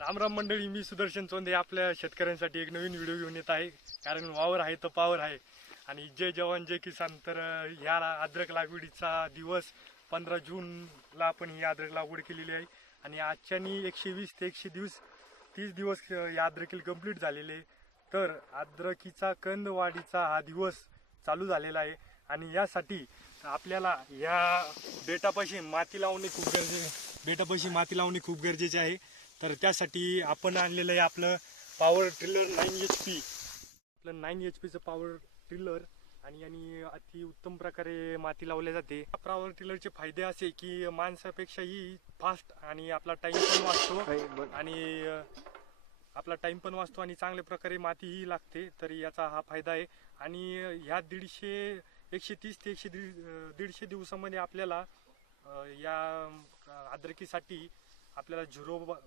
रामराम मंडळी, मी सुदर्शन चोंदे आपल्या शेतकऱ्यांसाठी एक नवीन व्हिडिओ घेऊन येत आहे. कारण वावर आहे तर पावर आहे. आणि जय जवान जय किसान. तर ह्या अद्रक लागवडीचा दिवस 15 जूनला आपण ही अद्रक लागवड केलेली आहे. आणि आजच्यानी 120 ते 130 दिवस या अद्रकीला कंप्लीट झालेले. तर अद्रकीचा कंद वाढीचा हा दिवस चालू झालेला आहे. आणि यासाठी आपल्याला या बेटापाशी माती लावणे खूप गरजेचे आहे. तर त्यासाठी आपण आणलेलं आहे आपलं पॉवर टिलर 9 HP. आपलं 9 HPचं पॉवर टिलर आणि अति उत्तम प्रकारे माती लावल्या जाते. पॉवर टिलरचे फायदे असे की माणसापेक्षाही फास्ट आणि आपला टाइम पण वाचतो आणि चांगल्या प्रकारे मातीही लागते. तर याचा हा फायदा आहे. आणि ह्या 130 ते 150 दिवसामध्ये आपल्याला या अद्रकीसाठी आपल्याला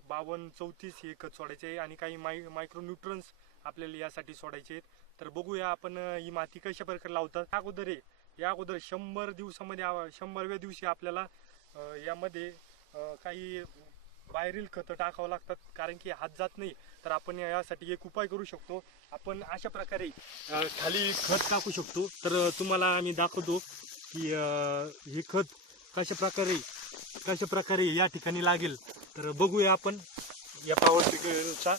05234 हे खत सोडायचे आहे. आणि काही मायक्रोन्यूट्रन्स आपल्याला यासाठी सोडायचे आहेत. तर बघूया आपण ही माती कशा प्रकारे लावतात. या अगोदर 100 दिवसामध्ये 100व्या दिवशी आपल्याला यामध्ये काही बाहेरील खतं टाकावं लागतात. कारण की हात जात नाही. तर आपण यासाठी एक उपाय करू शकतो. आपण अशा प्रकारे खाली खत टाकू शकतो. तर तुम्हाला आम्ही दाखवतो की हे खत कशा प्रकारे या ठिकाणी लागेल. तर बघूया आपण या पॉवर टिलरचा.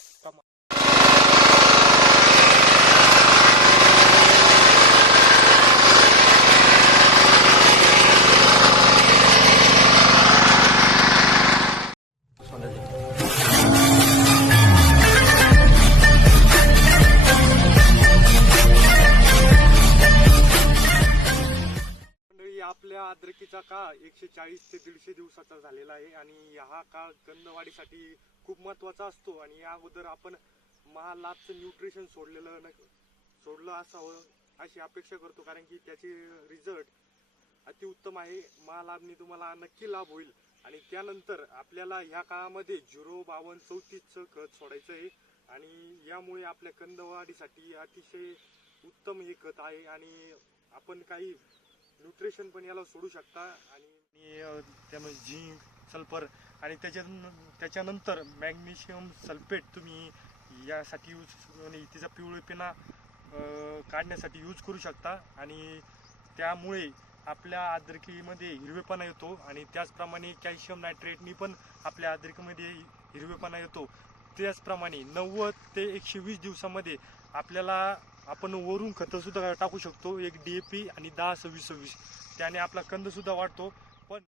आपल्या अद्रकीचा काळ 140 ते 150 दिवसाचा झालेला आहे. आणि हा काळ कंदवाढीसाठी खूप महत्त्वाचा असतो. आणि या अगोदर आपण महालाभचं न्यूट्रिशन सोडलं असावं अशी अपेक्षा करतो. कारण की त्याचे रिझल्ट अतिउत्तम आहे. महालाभने तुम्हाला नक्की लाभ होईल. आणि त्यानंतर आपल्याला ह्या काळामध्ये 05234चं खत सोडायचं आहे. आणि यामुळे आपल्या कंदवाढीसाठी अतिशय उत्तम हे खत आहे. आणि आपण काही न्यूट्रिशन पण याला सोडू शकता. आणि त्यामध्ये झिंक, सल्फर आणि त्याच्यानंतर मॅग्नेशियम सल्फेट तुम्ही यासाठी तिचा पिवळेपणा काढण्यासाठी यूज करू शकता. आणि त्यामुळे आपल्या अद्रकीमध्ये हिरवेपणा येतो. आणि त्याचप्रमाणे कॅल्शियम नायट्रेटनी पण आपल्या अद्रकीमध्ये हिरवेपणा येतो. त्याचप्रमाणे 90 ते 120 दिवसामध्ये आपण वरून खतं सुद्धा टाकू शकतो. एक DAP आणि 10-26-26. त्याने आपला कंद सुद्धा वाढतो.